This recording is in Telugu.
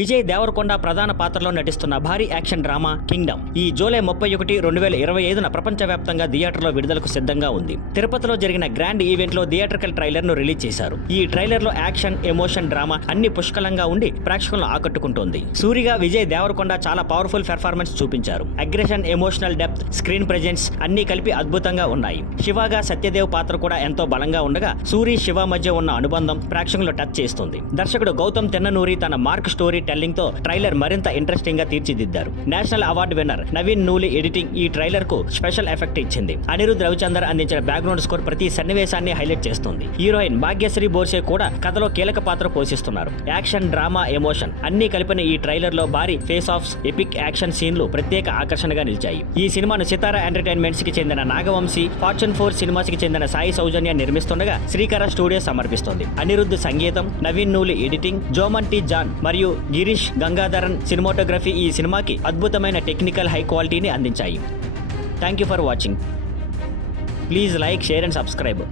విజయ్ దేవరకొండ ప్రధాన పాత్రలో నటిస్తున్న భారీ యాక్షన్ డ్రామా కింగ్డమ్ ఈ జూలై 31, 2025న ప్రపంచవ్యాప్తంగా థియేటర్లో విడుదలకు సిద్ధంగా ఉంది. తిరుపతిలో జరిగిన గ్రాండ్ ఈవెంట్ లో థియేట్రికల్ ట్రైలర్ ను రిలీజ్ చేశారు. ఈ ట్రైలర్ లో యాక్షన్, ఎమోషన్, డ్రామా అన్ని పుష్కలంగా ఉండి ప్రేక్షకులను ఆకట్టుకుంటోంది. సూరిగా విజయ్ దేవరకొండ చాలా పవర్ఫుల్ పెర్ఫార్మెన్స్ చూపించారు. Aggression, emotional depth, screen presence అన్ని కలిపి అద్భుతంగా ఉన్నాయి. శివగా సత్యదేవ్ పాత్ర కూడా ఎంతో బలంగా ఉండగా సూరి, శివ మధ్య ఉన్న అనుబంధం ప్రేక్షకులను టచ్ చేస్తుంది. దర్శకుడు గౌతమ్ తెన్ననూరి తన మార్క్ స్టోరీ టెల్లింగ్ తో ట్రైలర్ మరింత ఇంట్రెస్టింగ్ గా తీర్చిదిద్దారు. National award winner Naveen Nooli editing ఈ ట్రైలర్ కు స్పెషల్ ఎఫెక్ట్ ఇచ్చింది. అనిరుద్ రవిచందర్ అందించిన బ్యాక్గ్రౌండ్ స్కోర్ ప్రతి సన్నివేశాన్ని హైలైట్ చేస్తుంది. హీరోయిన్ భాగ్యశ్రీ బోర్సే కూడా కథలో కీలక పాత్ర పోషిస్తున్నారు. యాక్షన్, డ్రామా, ఎమోషన్ అన్ని కలిపిన ఈ ట్రైలర్ లో భారీ ఫేస్ ఆఫ్స్, ఎపిక్ యాక్షన్ సీన్లు ప్రత్యేక ఆకర్షణగా నిలిచాయి. ఈ సినిమాను సితారా ఎంటర్టైన్మెంట్స్ కి చెందిన నాగవంశీ, ఫార్చ్యూన్ 4 సినిమాస్ కి చెందిన సాయి సౌజన్య నిర్మిస్తుండగా శ్రీకర స్టూడియో సమర్పిస్తోంది. అనిరుద్ సంగీతం, Naveen Nooli editing, Jomon T John మరియు గిరీష్ గంగాధరన్ సినిమాటోగ్రఫీ ఈ సినిమాకి అద్భుతమైన టెక్నికల్ హై క్వాలిటీని అందించాయి. Thank you for watching. Please like, share and subscribe.